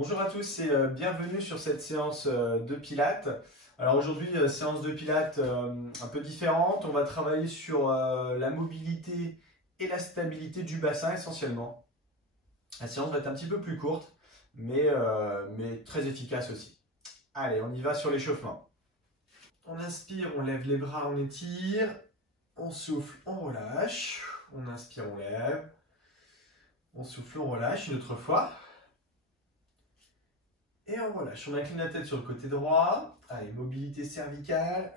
Bonjour à tous et bienvenue sur cette séance de Pilates. Alors aujourd'hui, séance de Pilates un peu différente. On va travailler sur la mobilité et la stabilité du bassin essentiellement. La séance va être un petit peu plus courte, mais très efficace aussi. Allez, on y va sur l'échauffement. On inspire, on lève les bras, on étire. On souffle, on relâche. On inspire, on lève. On souffle, on relâche une autre fois. Et on relâche. On incline la tête sur le côté droit. Allez, mobilité cervicale.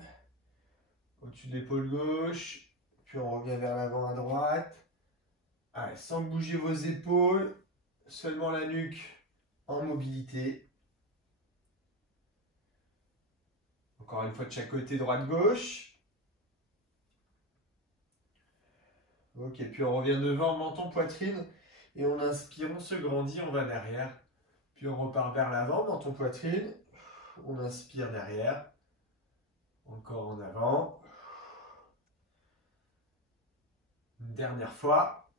Au-dessus de l'épaule gauche. Puis on revient vers l'avant à droite. Allez, sans bouger vos épaules. Seulement la nuque en mobilité. Encore une fois de chaque côté, droite-gauche. Ok, puis on revient devant, menton, poitrine. Et on inspire, on se grandit, on va derrière. Puis on repart vers l'avant, menton, poitrine. On inspire derrière. Encore en avant. Une dernière fois.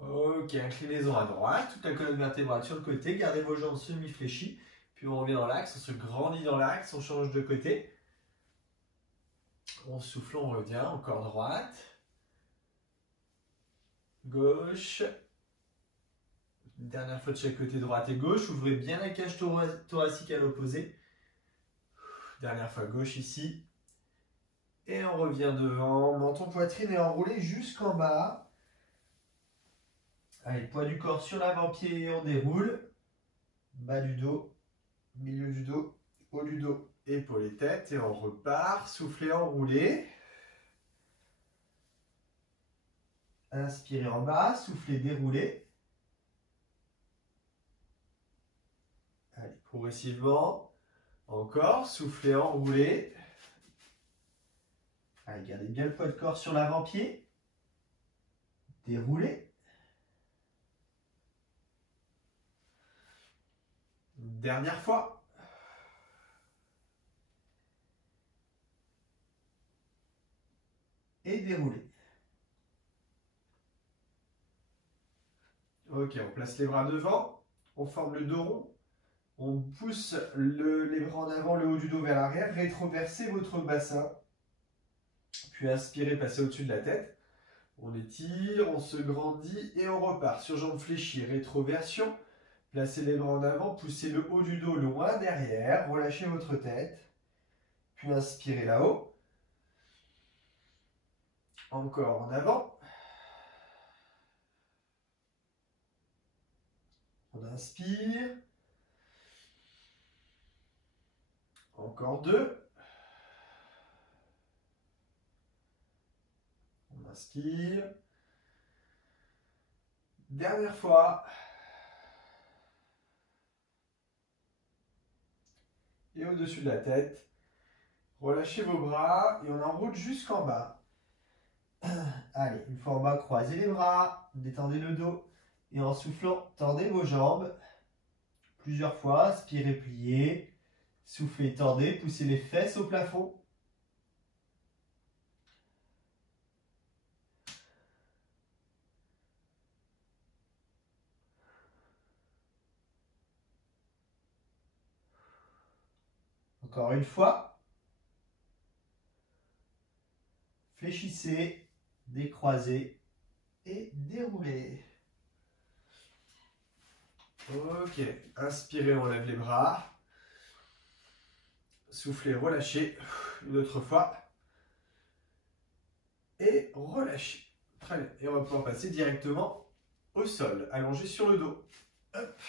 Ok, inclinaison à droite, toute la colonne vertébrale sur le côté, gardez vos jambes semi-fléchies, puis on revient dans l'axe, on se grandit dans l'axe, on change de côté. On souffle, on revient, encore droite, gauche, une dernière fois de chaque côté, droite et gauche, ouvrez bien la cage thoracique à l'opposé. Dernière fois gauche ici, et on revient devant, menton, poitrine et enroulé jusqu'en bas. Allez, poids du corps sur l'avant-pied et on déroule. Bas du dos, milieu du dos, haut du dos, épaules et tête. Et on repart, soufflez, enroulez. Inspirez en bas, soufflez, déroulez. Allez, progressivement. Encore, soufflez, enroulez. Allez, gardez bien le poids de corps sur l'avant-pied. Déroulez. Dernière fois. Et déroulez. Ok, on place les bras devant. On forme le dos rond. On pousse les bras en avant, le haut du dos vers l'arrière. Rétroversez votre bassin. Puis inspirez, passez au-dessus de la tête. On étire, on se grandit et on repart. Sur jambes fléchies, rétroversion. Placez les bras en avant, poussez le haut du dos loin derrière. Relâchez votre tête. Puis inspirez là-haut. Encore en avant. On inspire. Encore deux. On inspire. Dernière fois. Et au-dessus de la tête. Relâchez vos bras et on enroule jusqu'en bas. Allez, une fois en bas, croisez les bras, détendez le dos. Et en soufflant, tendez vos jambes. Plusieurs fois, inspirez, pliez. Soufflez, tendez, poussez les fesses au plafond. Encore une fois. Fléchissez, décroisez et déroulez. Ok, inspirez, on lève les bras. Soufflez, relâchez. Une autre fois. Et relâchez. Très bien. Et on va pouvoir passer directement au sol, allongé sur le dos. Hop.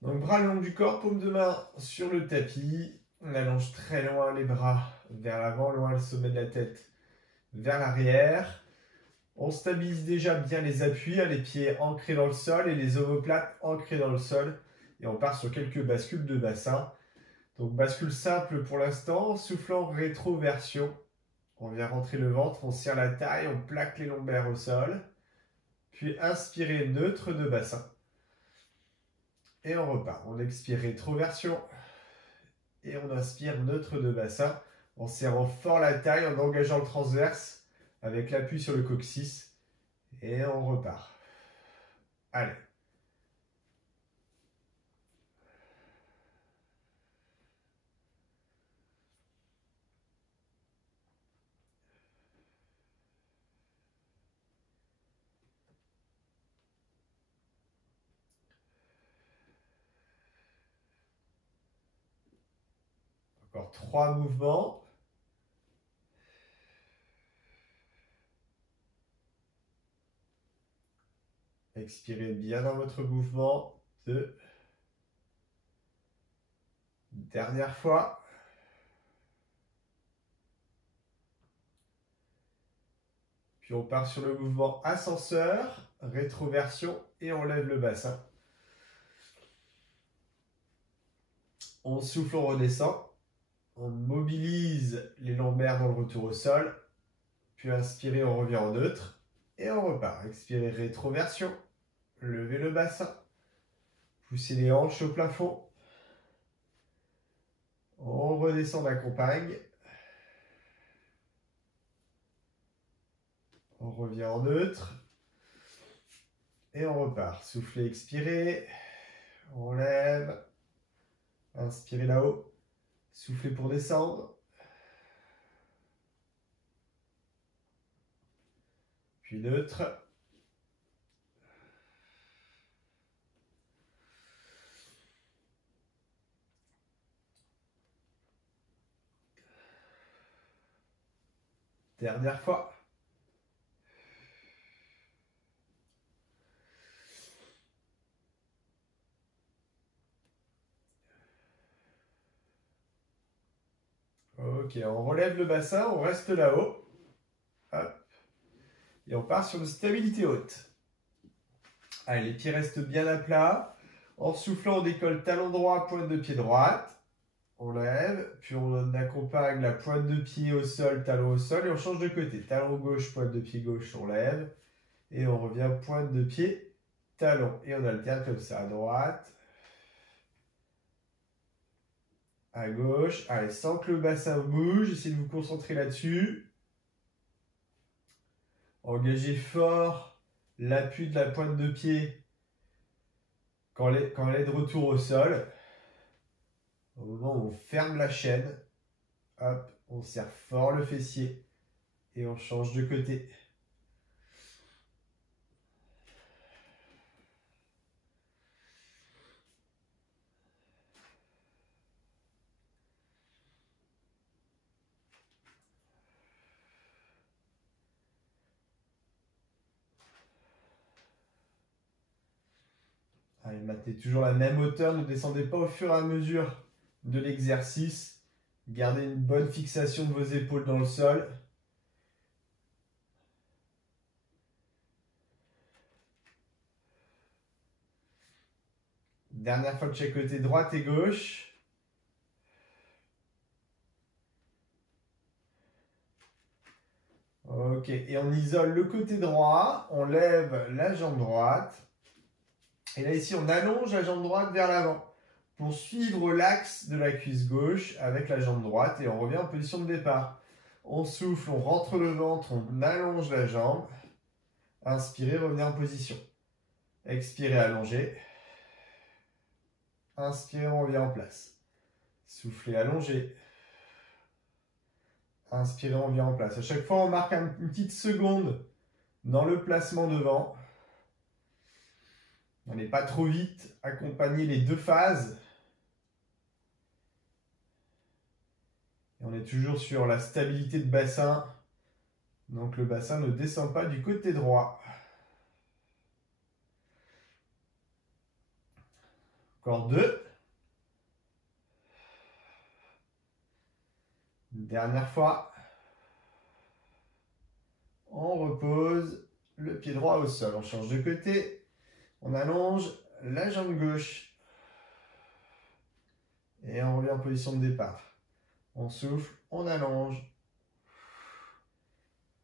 Donc bras le long du corps, paume de main sur le tapis. On allonge très loin les bras vers l'avant, loin le sommet de la tête vers l'arrière. On stabilise déjà bien les appuis, les pieds ancrés dans le sol et les omoplates ancrés dans le sol. Et on part sur quelques bascules de bassin. Donc bascule simple pour l'instant, soufflant rétroversion. On vient rentrer le ventre, on serre la taille, on plaque les lombaires au sol. Puis inspirez neutre de bassin. Et on repart. On expire rétroversion. Et on inspire neutre de bassin en serrant fort la taille, en engageant le transverse, avec l'appui sur le coccyx. Et on repart. Allez. Encore 3 mouvements. Expirez bien dans votre mouvement. 2. Dernière fois. Puis on part sur le mouvement ascenseur, rétroversion et on lève le bassin. On souffle, on redescend. On mobilise les lombaires dans le retour au sol. Puis inspirez, on revient en neutre. Et on repart. Expirez, rétroversion. Levez le bassin. Poussez les hanches au plafond. On redescend la compagne. On revient en neutre. Et on repart. Soufflez, expirez. On lève. Inspirez là-haut. Soufflez pour descendre. Puis neutre. Dernière fois. Ok, on relève le bassin, on reste là-haut. Hop. Et on part sur une stabilité haute. Allez, les pieds restent bien à plat. En soufflant, on décolle talon droit, pointe de pied droite. On lève, puis on accompagne la pointe de pied au sol, talon au sol, et on change de côté. Talon gauche, pointe de pied gauche, on lève. Et on revient pointe de pied, talon. Et on alterne comme ça, à droite, à gauche. Allez, sans que le bassin bouge, essayez de vous concentrer là-dessus. Engagez fort l'appui de la pointe de pied quand elle est de retour au sol. Au moment où on ferme la chaîne, hop, on serre fort le fessier et on change de côté. Allez, maintenez toujours la même hauteur, ne descendez pas au fur et à mesure de l'exercice. Gardez une bonne fixation de vos épaules dans le sol. Dernière fois de chaque côté, droite et gauche. Ok, et on isole le côté droit, on lève la jambe droite. Et là ici, on allonge la jambe droite vers l'avant pour suivre l'axe de la cuisse gauche avec la jambe droite et on revient en position de départ. On souffle, on rentre le ventre, on allonge la jambe. Inspirez, revenez en position. Expirez, allongez. Inspirez, on revient en place. Soufflez, allongez. Inspirez, on revient en place. À chaque fois, on marque une petite seconde dans le placement devant. On n'est pas trop vite. Accompagnez les deux phases. Et on est toujours sur la stabilité de bassin. Donc le bassin ne descend pas du côté droit. Encore 2. Dernière fois. On repose le pied droit au sol. On change de côté. On allonge la jambe gauche. Et on revient en position de départ. On souffle, on allonge.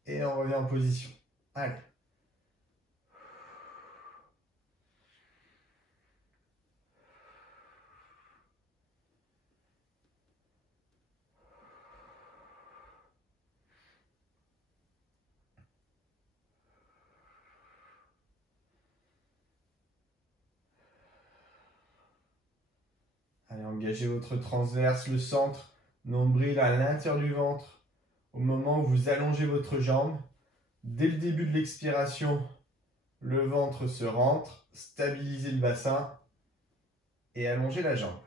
Et on revient en position. Allez. Engagez votre transverse, le centre, nombril à l'intérieur du ventre. Au moment où vous allongez votre jambe, dès le début de l'expiration, le ventre se rentre, stabilisez le bassin et allongez la jambe.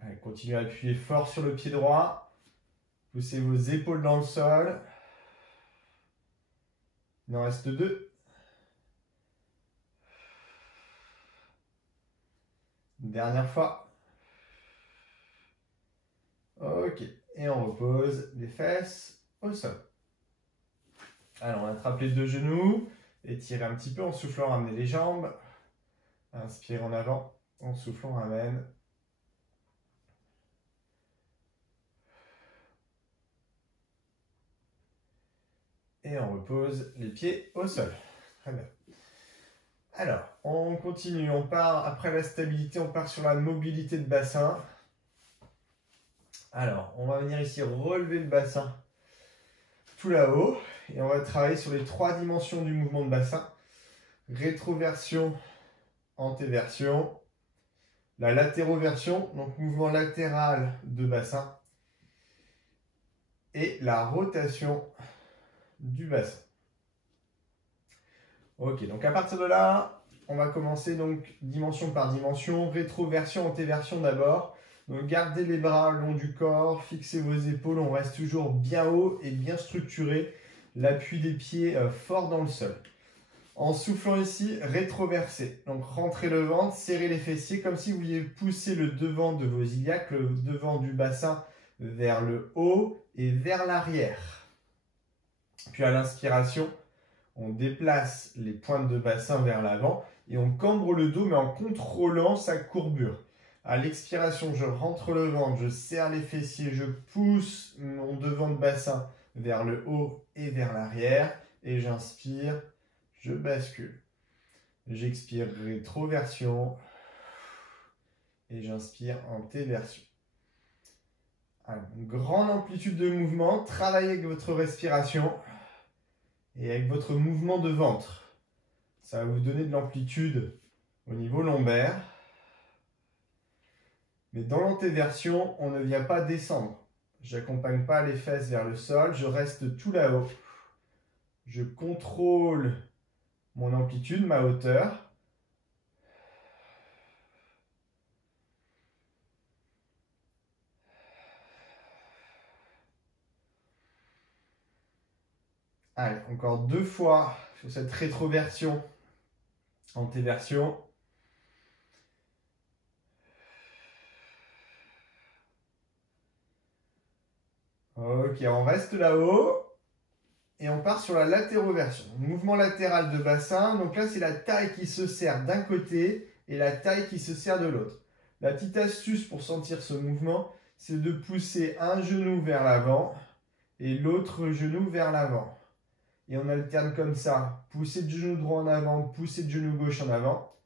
Allez, continuez à appuyer fort sur le pied droit. Poussez vos épaules dans le sol. Il en reste 2. Dernière fois. Ok. Et on repose les fesses au sol. Alors, on attrape les 2 genoux. Étirez un petit peu en soufflant, ramenez les jambes. Inspire en avant. En soufflant, ramène. Et on repose les pieds au sol. Très bien. Alors, on continue. On part, après la stabilité, on part sur la mobilité de bassin. Alors, on va venir ici relever le bassin tout là-haut. Et on va travailler sur les 3 dimensions du mouvement de bassin. Rétroversion, antéversion. La latéroversion, donc mouvement latéral de bassin. Et la rotation du bassin. Ok, donc à partir de là, on va commencer donc dimension par dimension, rétroversion, antéversion d'abord. Donc gardez les bras le long du corps, fixez vos épaules, on reste toujours bien haut et bien structuré. L'appui des pieds fort dans le sol. En soufflant ici, rétroversez. Donc rentrez le ventre, serrez les fessiers comme si vous vouliez pousser le devant de vos iliaques, le devant du bassin vers le haut et vers l'arrière. Puis à l'inspiration, on déplace les pointes de bassin vers l'avant et on cambre le dos mais en contrôlant sa courbure. À l'expiration, je rentre le ventre, je serre les fessiers, je pousse mon devant de bassin vers le haut et vers l'arrière et j'inspire, je bascule. J'expire rétroversion et j'inspire antéversion. Alors, une grande amplitude de mouvement, travaillez avec votre respiration et avec votre mouvement de ventre. Ça va vous donner de l'amplitude au niveau lombaire. Mais dans l'antéversion, on ne vient pas descendre. Je n'accompagne pas les fesses vers le sol, je reste tout là-haut. Je contrôle mon amplitude, ma hauteur. Allez, encore 2 fois sur cette rétroversion, antéversion. Ok, on reste là-haut et on part sur la latéroversion. Mouvement latéral de bassin. Donc là, c'est la taille qui se serre d'un côté et la taille qui se serre de l'autre. La petite astuce pour sentir ce mouvement, c'est de pousser un genou vers l'avant et l'autre genou vers l'avant. Et on alterne comme ça. Pousser de genou droit en avant, pousser de genou gauche en avant.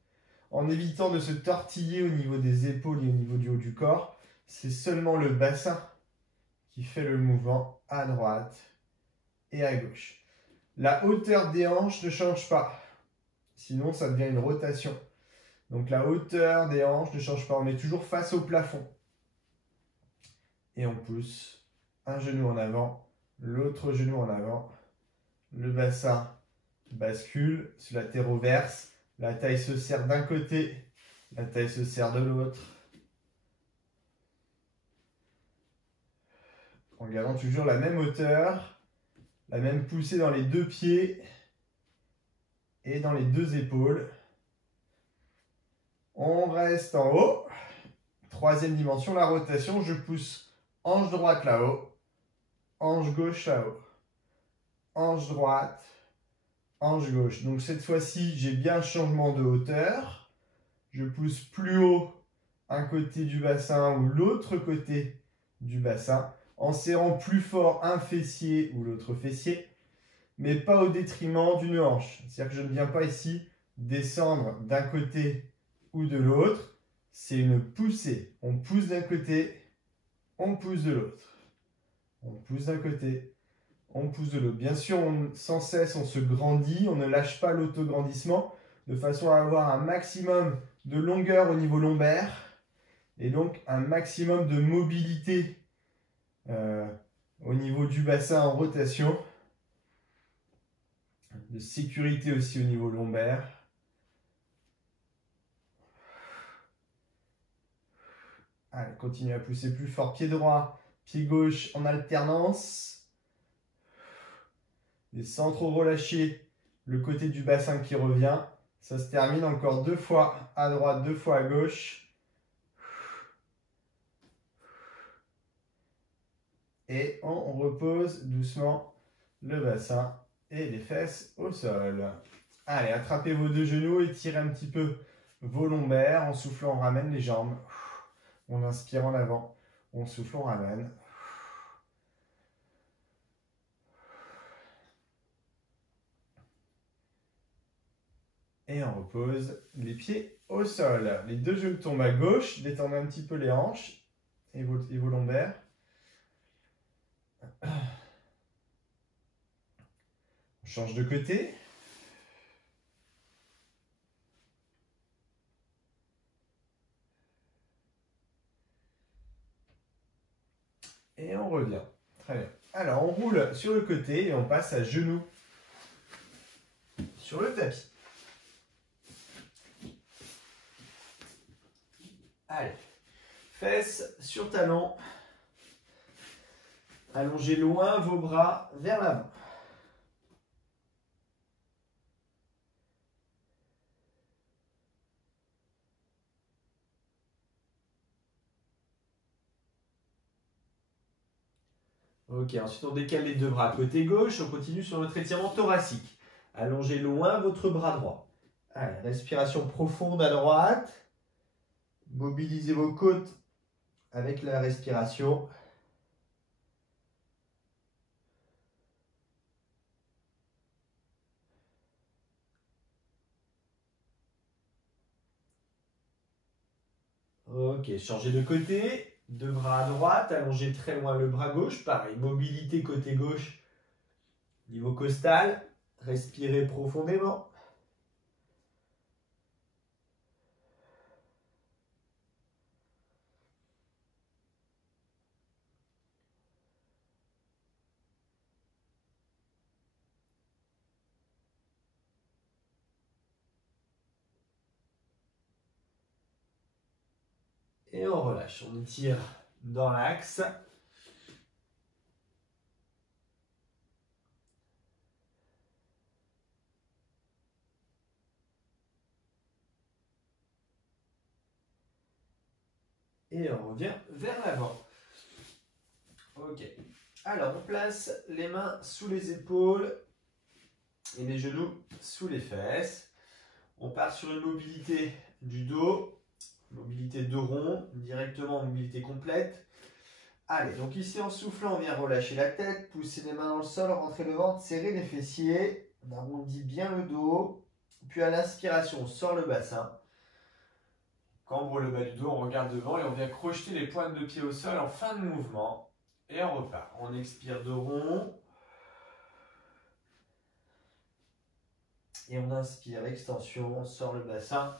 En évitant de se tortiller au niveau des épaules et au niveau du haut du corps. C'est seulement le bassin qui fait le mouvement à droite et à gauche. La hauteur des hanches ne change pas. Sinon, ça devient une rotation. Donc la hauteur des hanches ne change pas. On est toujours face au plafond. Et on pousse un genou en avant, l'autre genou en avant. Le bassin bascule sur la latéroverse. La taille se serre d'un côté, la taille se serre de l'autre. En gardant toujours la même hauteur, la même poussée dans les 2 pieds et dans les 2 épaules. On reste en haut. 3e dimension, la rotation. Je pousse hanche droite là-haut, hanche gauche là-haut. Hanche droite, hanche gauche. Donc cette fois-ci, j'ai bien un changement de hauteur. Je pousse plus haut un côté du bassin ou l'autre côté du bassin, en serrant plus fort un fessier ou l'autre fessier, mais pas au détriment d'une hanche. C'est-à-dire que je ne viens pas ici descendre d'un côté ou de l'autre. C'est une poussée. On pousse d'un côté, on pousse de l'autre. On pousse d'un côté, on pousse de l'autre. Bien sûr, sans cesse, on se grandit, on ne lâche pas l'autograndissement. de façon à avoir un maximum de longueur au niveau lombaire et donc un maximum de mobilité au niveau du bassin en rotation, de sécurité aussi au niveau lombaire. Allez, continuez à pousser plus fort, pied droit, pied gauche en alternance. Et sans trop relâcher le côté du bassin qui revient. Ça se termine encore 2 fois à droite, 2 fois à gauche. Et on repose doucement le bassin et les fesses au sol. Allez, attrapez vos 2 genoux et tirez un petit peu vos lombaires. En soufflant, on ramène les jambes. On inspire en avant. On souffle, on ramène. Et on repose les pieds au sol. Les 2 genoux tombent à gauche. Détendez un petit peu les hanches et vos lombaires. On change de côté. Et on revient. Très bien. Alors, on roule sur le côté et on passe à genoux sur le tapis. Allez. Fesses sur talons. Allongez loin vos bras vers l'avant. Ok, ensuite on décale les 2 bras côté gauche, on continue sur notre étirement thoracique. Allongez loin votre bras droit. Allez, respiration profonde à droite. Mobilisez vos côtes avec la respiration. Ok, changez de côté. 2 bras à droite, allongez très loin le bras gauche. Pareil, mobilité côté gauche, niveau costal. Respirez profondément. Et on relâche, on étire dans l'axe. Et on revient vers l'avant. Ok. Alors, on place les mains sous les épaules et les genoux sous les fesses. On part sur une mobilité du dos, mobilité dos rond, directement mobilité complète. Allez, donc ici en soufflant, on vient relâcher la tête, pousser les mains dans le sol, rentrer le ventre, serrer les fessiers. On arrondit bien le dos. Puis à l'inspiration, on sort le bassin. Cambre le bas du dos, on regarde devant et on vient crocheter les pointes de pied au sol en fin de mouvement. Et on repart. On expire dos rond. Et on inspire, extension, on sort le bassin.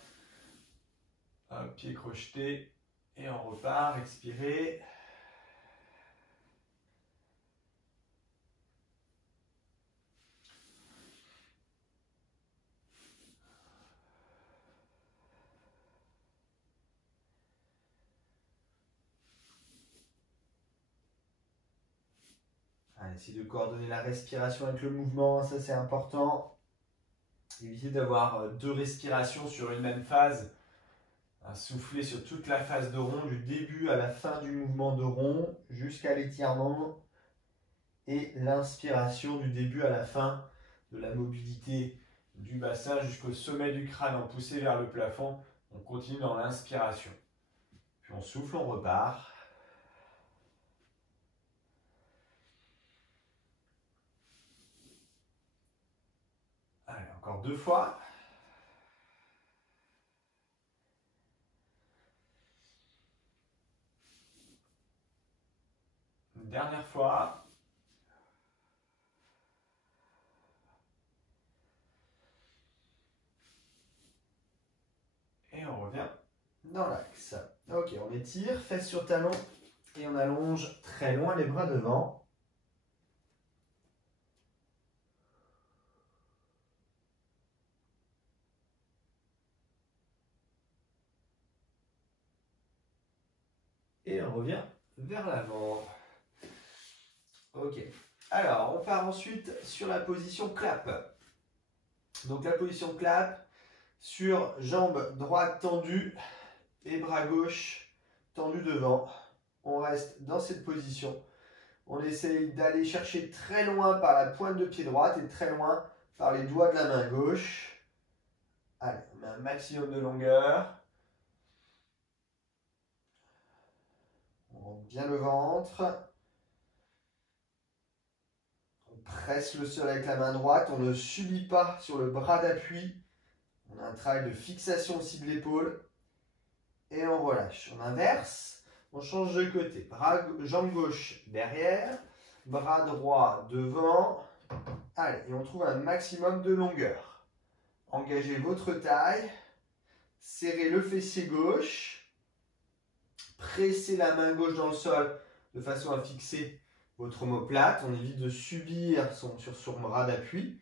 Un pied crocheté. Et on repart, expirez. Allez, essayez de coordonner la respiration avec le mouvement, ça c'est important. Évitez d'avoir 2 respirations sur une même phase. Soufflez sur toute la phase de rond, du début à la fin du mouvement de rond, jusqu'à l'étirement. Et l'inspiration du début à la fin de la mobilité du bassin jusqu'au sommet du crâne en poussée vers le plafond. On continue dans l'inspiration. Puis on souffle, on repart. Allez, encore 2 fois. Une dernière fois. dans l'axe. Ok, on étire, fesses sur talon et on allonge très loin les bras devant. Et on revient vers l'avant. Ok. Alors, on part ensuite sur la position clap. Donc la position clap sur jambe droite tendue et bras gauche tendu devant. On reste dans cette position. On essaye d'aller chercher très loin par la pointe de pied droite et très loin par les doigts de la main gauche. Allez, on met un maximum de longueur. On monte bien le ventre. On presse le sol avec la main droite. On ne subit pas sur le bras d'appui. On a un travail de fixation aussi de l'épaule. Et on relâche. On inverse. On change de côté. Jambe gauche derrière. Bras droit devant. Allez, et on trouve un maximum de longueur. Engagez votre taille. Serrez le fessier gauche. Pressez la main gauche dans le sol de façon à fixer votre omoplate. On évite de subir sur son bras d'appui.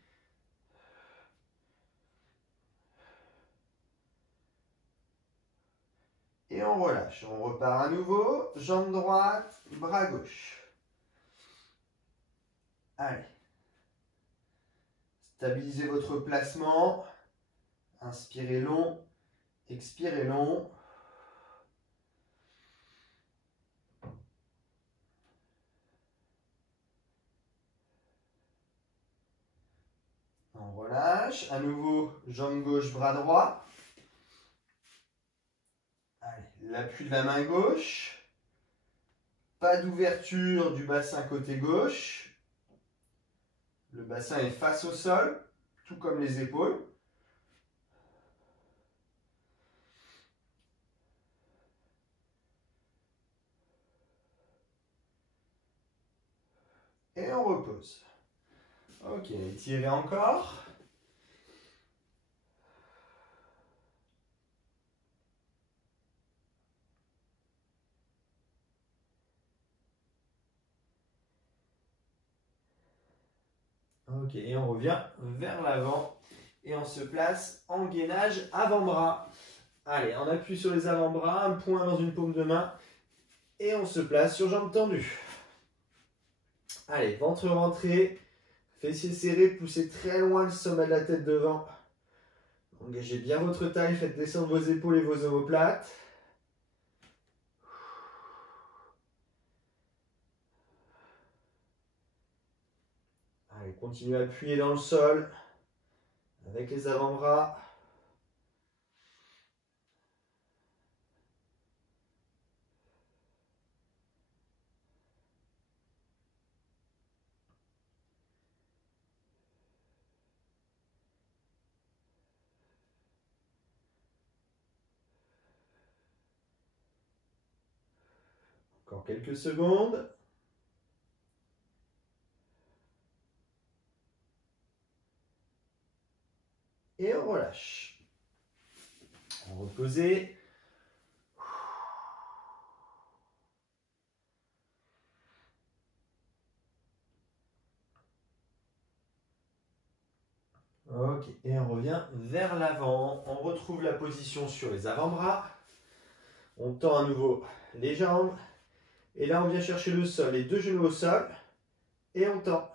Et on relâche. On repart à nouveau. Jambe droite, bras gauche. Allez. Stabilisez votre placement. Inspirez long. Expirez long. On relâche. À nouveau, jambe gauche, bras droit. Allez, l'appui de la main gauche. Pas d'ouverture du bassin côté gauche. Le bassin est face au sol, tout comme les épaules. Et on repose. Ok, étirez encore. Ok, et on revient vers l'avant. Et on se place en gainage avant-bras. Allez, on appuie sur les avant-bras, un point dans une paume de main. Et on se place sur jambes tendues. Allez, ventre rentré. Fessiers serrés, poussez très loin le sommet de la tête devant. Engagez bien votre taille, faites descendre vos épaules et vos omoplates. Allez, continuez à appuyer dans le sol avec les avant-bras. Encore quelques secondes. Et on relâche. On repose. Ok, et on revient vers l'avant. On retrouve la position sur les avant-bras. On tend à nouveau les jambes. Et là, on vient chercher le sol, les deux genoux au sol. Et on tend.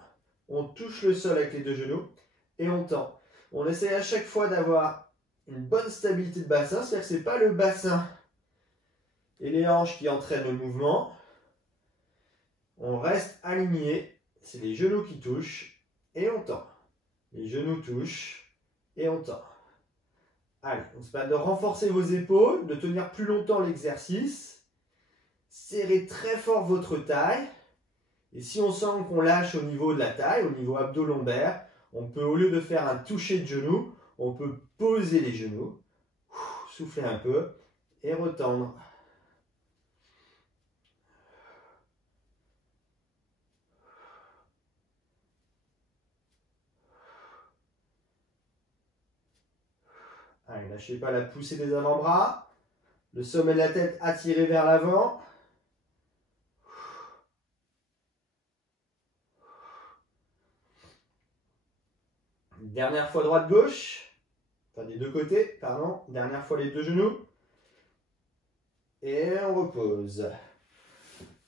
On touche le sol avec les deux genoux. Et on tend. On essaie à chaque fois d'avoir une bonne stabilité de bassin. C'est-à-dire que ce n'est pas le bassin et les hanches qui entraînent le mouvement. On reste aligné. C'est les genoux qui touchent. Et on tend. Les genoux touchent. Et on tend. Allez, on se permet de renforcer vos épaules, de tenir plus longtemps l'exercice. Serrez très fort votre taille. Et si on sent qu'on lâche au niveau de la taille, au niveau abdo-lombaire, on peut, au lieu de faire un toucher de genou, on peut poser les genoux, souffler un peu et retendre. Allez, lâchez pas la poussée des avant-bras. Le sommet de la tête attiré vers l'avant. Dernière fois droite-gauche. Enfin, des deux côtés, pardon. Dernière fois les deux genoux. Et on repose.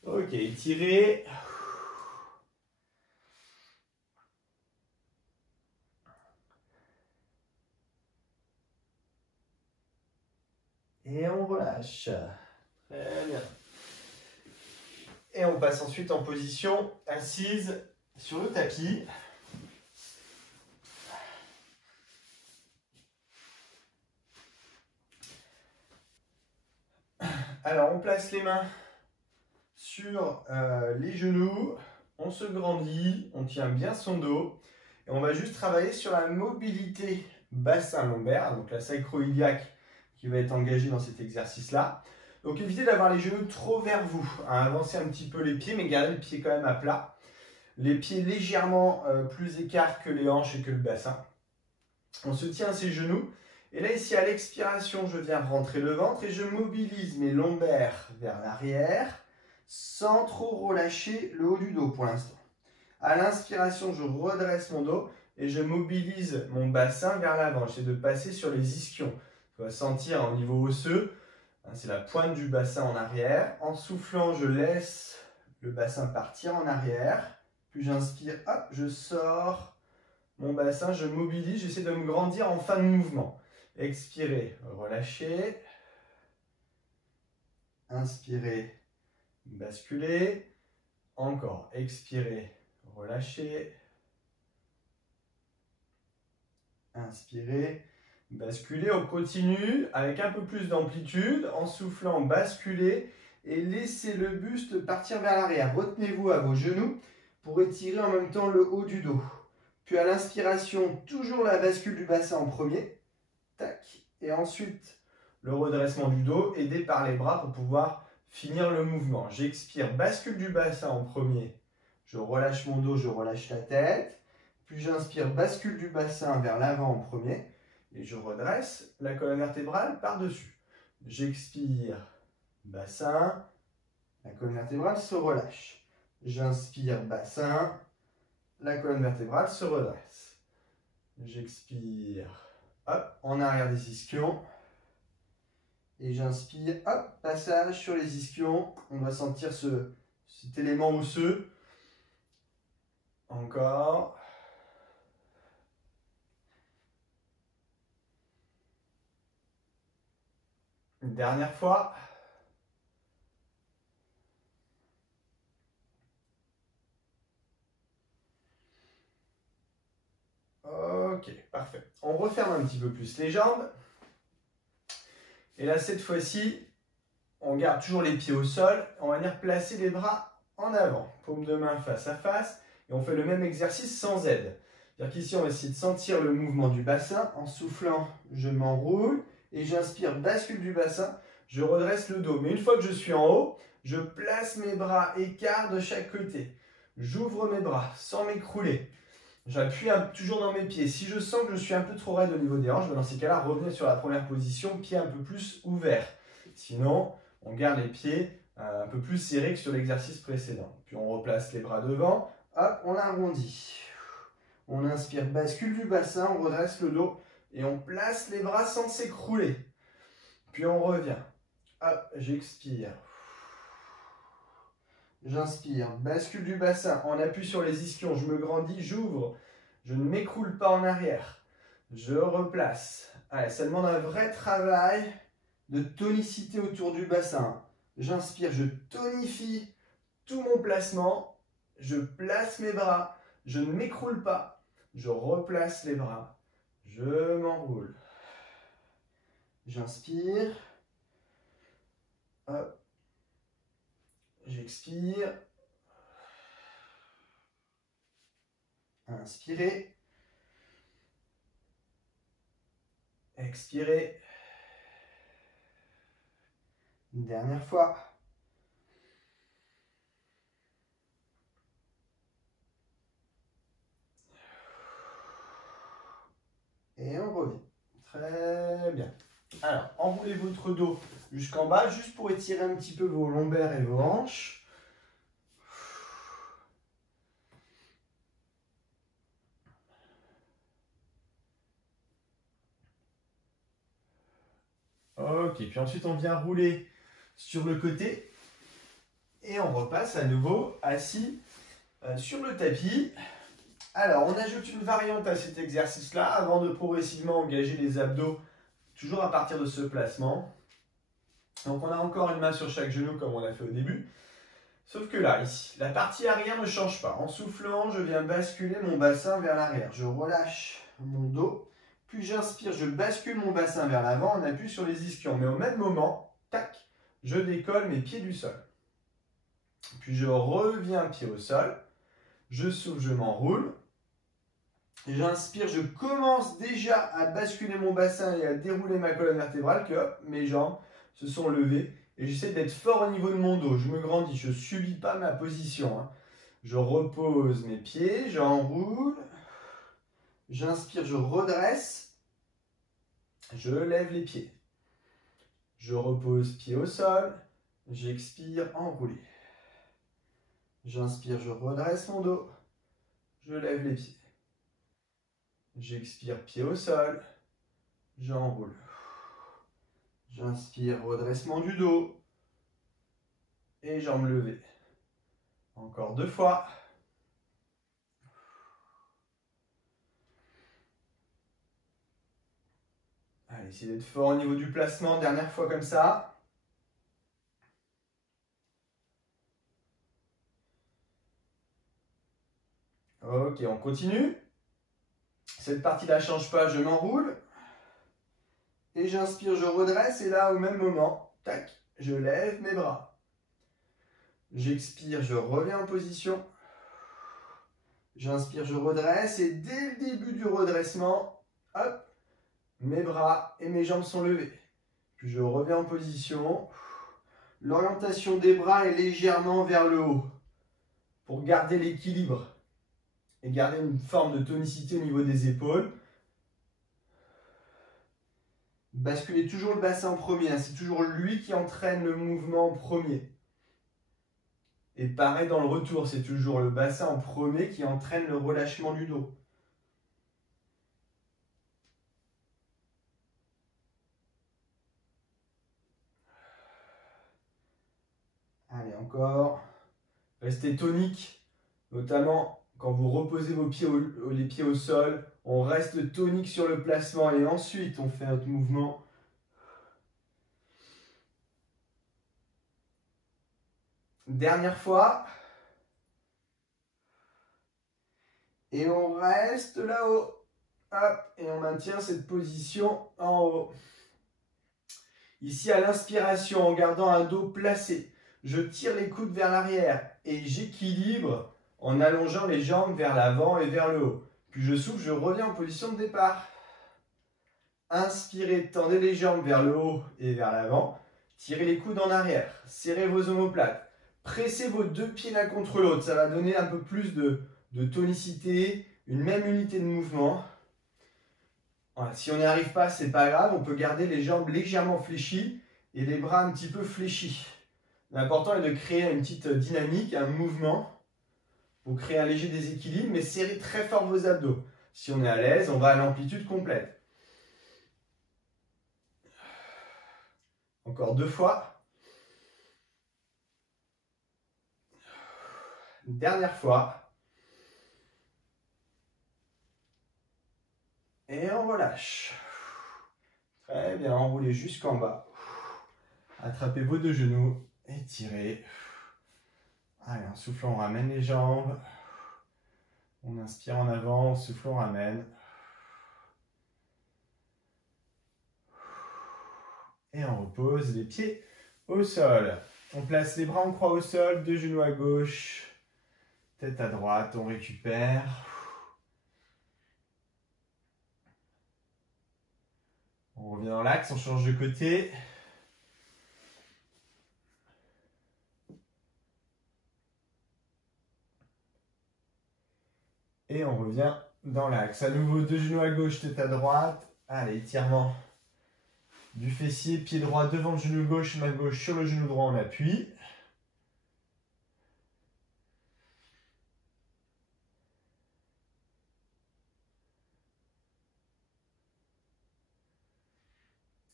Ok, étirez. Et on relâche. Très bien. Et on passe ensuite en position assise sur le tapis. Alors, on place les mains sur les genoux. On se grandit, on tient bien son dos. Et on va juste travailler sur la mobilité bassin lombaire, donc la sacro-iliaque qui va être engagée dans cet exercice-là. Donc évitez d'avoir les genoux trop vers vous, hein, avancez un petit peu les pieds, mais gardez le pied quand même à plat. Les pieds légèrement plus écarts que les hanches et que le bassin. On se tient à ses genoux. Et là, ici, à l'expiration, je viens rentrer le ventre et je mobilise mes lombaires vers l'arrière sans trop relâcher le haut du dos pour l'instant. À l'inspiration, je redresse mon dos et je mobilise mon bassin vers l'avant. J'essaie de passer sur les ischions. On va sentir au niveau osseux, c'est la pointe du bassin en arrière. En soufflant, je laisse le bassin partir en arrière. Puis j'inspire, hop, je sors mon bassin, je mobilise, j'essaie de me grandir en fin de mouvement. Expirez, relâchez. Inspirez, basculez. Encore, expirez, relâchez. Inspirez, basculez. On continue avec un peu plus d'amplitude. En soufflant, basculez et laissez le buste partir vers l'arrière. Retenez-vous à vos genoux pour étirer en même temps le haut du dos. Puis à l'inspiration, toujours la bascule du bassin en premier. Tac. Et ensuite, le redressement du dos, aidé par les bras pour pouvoir finir le mouvement. J'expire, bascule du bassin en premier. Je relâche mon dos, je relâche la tête. Puis j'inspire, bascule du bassin vers l'avant en premier. Et je redresse la colonne vertébrale par-dessus. J'expire, bassin. La colonne vertébrale se relâche. J'inspire, bassin. La colonne vertébrale se redresse. J'expire, hop, en arrière des ischions. Et j'inspire, hop, passage sur les ischions. On va sentir cet élément osseux. Encore. Une dernière fois. Ok, parfait. On referme un petit peu plus les jambes. Et là, cette fois-ci, on garde toujours les pieds au sol. On va venir placer les bras en avant. Paume de main face à face. Et on fait le même exercice sans aide. C'est-à-dire qu'ici, on va essayer de sentir le mouvement du bassin. En soufflant, je m'enroule. Et j'inspire, bascule du bassin. Je redresse le dos. Mais une fois que je suis en haut, je place mes bras écarts de chaque côté. J'ouvre mes bras sans m'écrouler. J'appuie toujours dans mes pieds. Si je sens que je suis un peu trop raide au niveau des hanches, dans ces cas-là, revenez sur la première position, pieds un peu plus ouverts. Sinon, on garde les pieds un peu plus serrés que sur l'exercice précédent. Puis on replace les bras devant. Hop, on arrondit. On inspire, bascule du bassin, on redresse le dos et on place les bras sans s'écrouler. Puis on revient. Hop, j'expire. J'inspire, bascule du bassin, on appuie sur les ischions, je me grandis, j'ouvre, je ne m'écroule pas en arrière, je replace. Allez, ça demande un vrai travail de tonicité autour du bassin. J'inspire, je tonifie tout mon placement, je place mes bras, je ne m'écroule pas, je replace les bras, je m'enroule. J'inspire, hop. J'expire. Inspirez. Expirez. Une dernière fois. Et on revient. Très bien. Alors, enroulez votre dos jusqu'en bas, juste pour étirer un petit peu vos lombaires et vos hanches. Ok, puis ensuite on vient rouler sur le côté et on repasse à nouveau assis sur le tapis. Alors, on ajoute une variante à cet exercice-là avant de progressivement engager les abdos, toujours à partir de ce placement. Donc, on a encore une main sur chaque genou comme on l'a fait au début. Sauf que là, ici, la partie arrière ne change pas. En soufflant, je viens basculer mon bassin vers l'arrière. Je relâche mon dos. Puis j'inspire, je bascule mon bassin vers l'avant, on appuie sur les ischions. Mais au même moment, tac, je décolle mes pieds du sol. Puis je reviens pied au sol. Je souffle, je m'enroule. J'inspire, je commence déjà à basculer mon bassin et à dérouler ma colonne vertébrale, que hop, mes jambes se sont levées. Et j'essaie d'être fort au niveau de mon dos. Je me grandis, je ne subis pas ma position, hein. Je repose mes pieds, j'enroule. J'inspire, je redresse. Je lève les pieds. Je repose pied au sol. J'expire, enroulé. J'inspire, je redresse mon dos. Je lève les pieds. J'expire, pied au sol. J'enroule. J'inspire, redressement du dos. Et jambes levées. Encore 2 fois. Allez, essayez d'être fort au niveau du placement. Dernière fois comme ça. Ok, on continue. Cette partie-là ne change pas, je m'enroule. Et j'inspire, je redresse. Et là, au même moment, tac, je lève mes bras. J'expire, je reviens en position. J'inspire, je redresse. Et dès le début du redressement, hop, mes bras et mes jambes sont levés. Puis je reviens en position. L'orientation des bras est légèrement vers le haut pour garder l'équilibre et garder une forme de tonicité au niveau des épaules. Basculez toujours le bassin en premier, hein. C'est toujours lui qui entraîne le mouvement en premier. Et pareil dans le retour, c'est toujours le bassin en premier qui entraîne le relâchement du dos. Allez, encore. Restez tonique, notamment quand vous reposez les pieds au sol. On reste tonique sur le placement et ensuite on fait notre mouvement. Dernière fois. Et on reste là-haut. Hop, et on maintient cette position en haut. Ici, à l'inspiration, en gardant un dos placé, je tire les coudes vers l'arrière et j'équilibre en allongeant les jambes vers l'avant et vers le haut. Puis je souffle, je reviens en position de départ. Inspirez, tendez les jambes vers le haut et vers l'avant. Tirez les coudes en arrière. Serrez vos omoplates. Pressez vos 2 pieds l'un contre l'autre. Ça va donner un peu plus de tonicité, une même unité de mouvement. Voilà, si on n'y arrive pas, c'est pas grave. On peut garder les jambes légèrement fléchies et les bras un petit peu fléchis. L'important est de créer une petite dynamique, un mouvement pour créer un léger déséquilibre, mais serrez très fort vos abdos. Si on est à l'aise, on va à l'amplitude complète. Encore 2 fois. Dernière fois. Et on relâche. Très bien, enroulez jusqu'en bas. Attrapez vos 2 genoux, étirez. Allez, en soufflant, on ramène les jambes. On inspire en avant, en soufflant, on ramène. Et on repose les pieds au sol. On place les bras en croix au sol, 2 genoux à gauche, tête à droite, on récupère. On revient dans l'axe, on change de côté. Et on revient dans l'axe. À nouveau, 2 genoux à gauche, tête à droite. Allez, étirement Du fessier, pied droit devant le genou gauche, main gauche sur le genou droit en appui.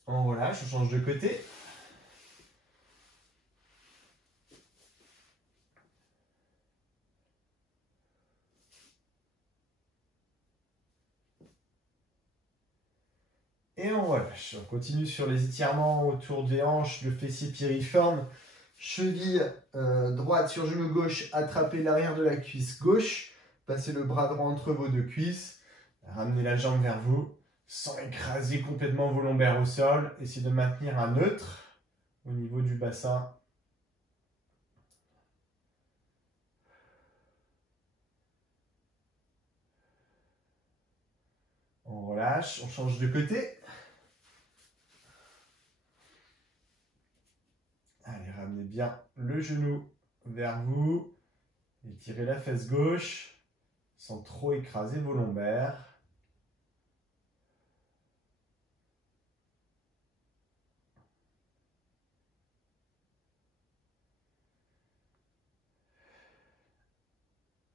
On relâche, on change de côté. Et on relâche. On continue sur les étirements autour des hanches, le fessier piriforme. Cheville droite sur genou gauche, attrapez l'arrière de la cuisse gauche. Passez le bras droit entre vos deux cuisses. Ramenez la jambe vers vous sans écraser complètement vos lombaires au sol. Essayez de maintenir un neutre au niveau du bassin. On relâche, on change de côté. Allez, ramenez bien le genou vers vous. Étirez la fesse gauche sans trop écraser vos lombaires.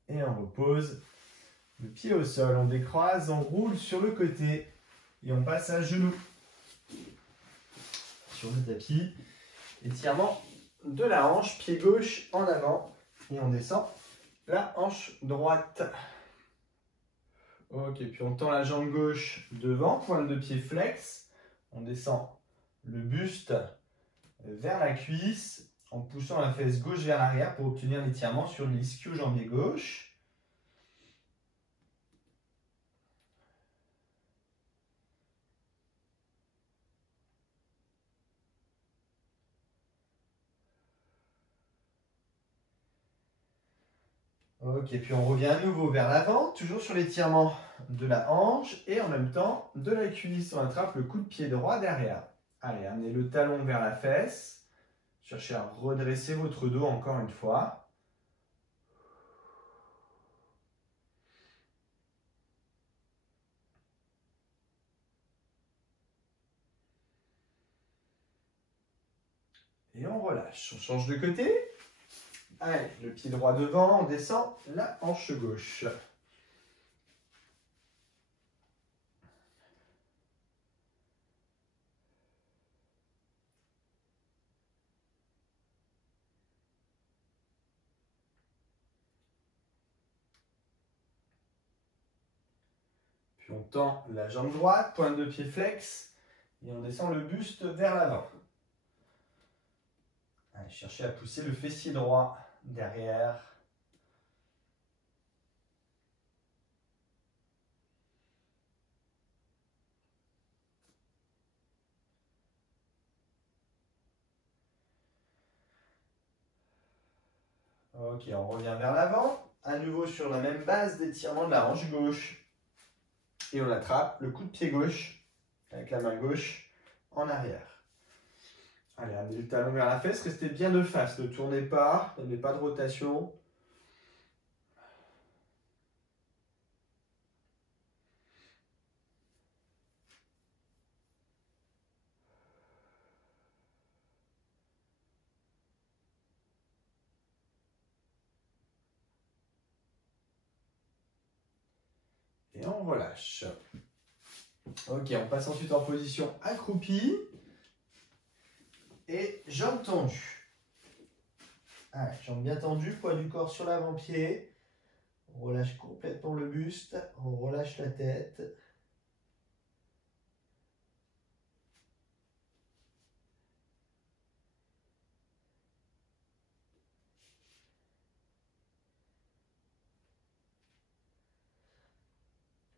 Et on repose le pied au sol. On décroise, on roule sur le côté et on passe à genoux sur le tapis. Étirement de la hanche, pied gauche en avant et on descend la hanche droite. Ok, puis on tend la jambe gauche devant, pointe de pied flex. On descend le buste vers la cuisse en poussant la fesse gauche vers l'arrière pour obtenir l'étirement sur l'ischio-jambier gauche. Ok, puis on revient à nouveau vers l'avant, toujours sur l'étirement de la hanche et en même temps de la cuisse. On attrape le coup de pied droit derrière. Allez, amenez le talon vers la fesse. Cherchez à redresser votre dos encore une fois. Et on relâche. On change de côté. Allez, le pied droit devant, on descend la hanche gauche. Puis on tend la jambe droite, pointe de pied flex, et on descend le buste vers l'avant. Allez, cherchez à pousser le fessier droit derrière. Ok, on revient vers l'avant, à nouveau sur la même base d'étirement de la hanche gauche. Et on attrape le coup de pied gauche avec la main gauche en arrière. Allez, amenez le talon vers la fesse, restez bien de face, ne tournez pas, n'avez pas de rotation. Et on relâche. Ok, on passe ensuite en position accroupie. Et jambes tendues. Allez, jambes bien tendues, poids du corps sur l'avant-pied. On relâche complètement le buste, on relâche la tête.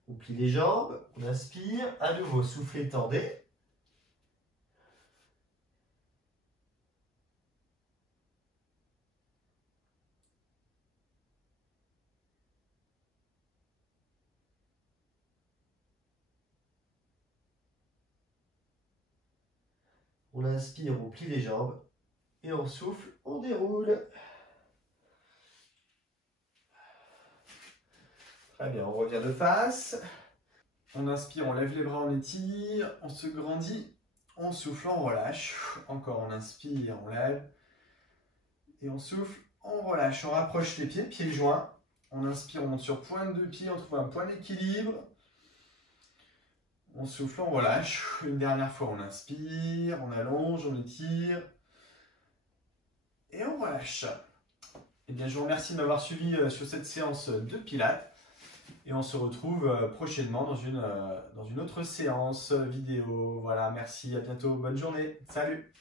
On plie les jambes, on inspire, à nouveau soufflez, tendez. On inspire, on plie les jambes et on souffle, on déroule. Très bien, on revient de face. On inspire, on lève les bras, on étire, on se grandit. On souffle, on relâche. Encore, on inspire, on lève. Et on souffle, on relâche. On rapproche les pieds, pieds joints. On inspire, on monte sur pointe de pied, on trouve un point d'équilibre. On souffle, on relâche. Une dernière fois, on inspire, on allonge, on étire. Et on relâche. Eh bien, je vous remercie de m'avoir suivi sur cette séance de Pilates. Et on se retrouve prochainement dans une autre séance vidéo. Voilà, merci, à bientôt, bonne journée. Salut!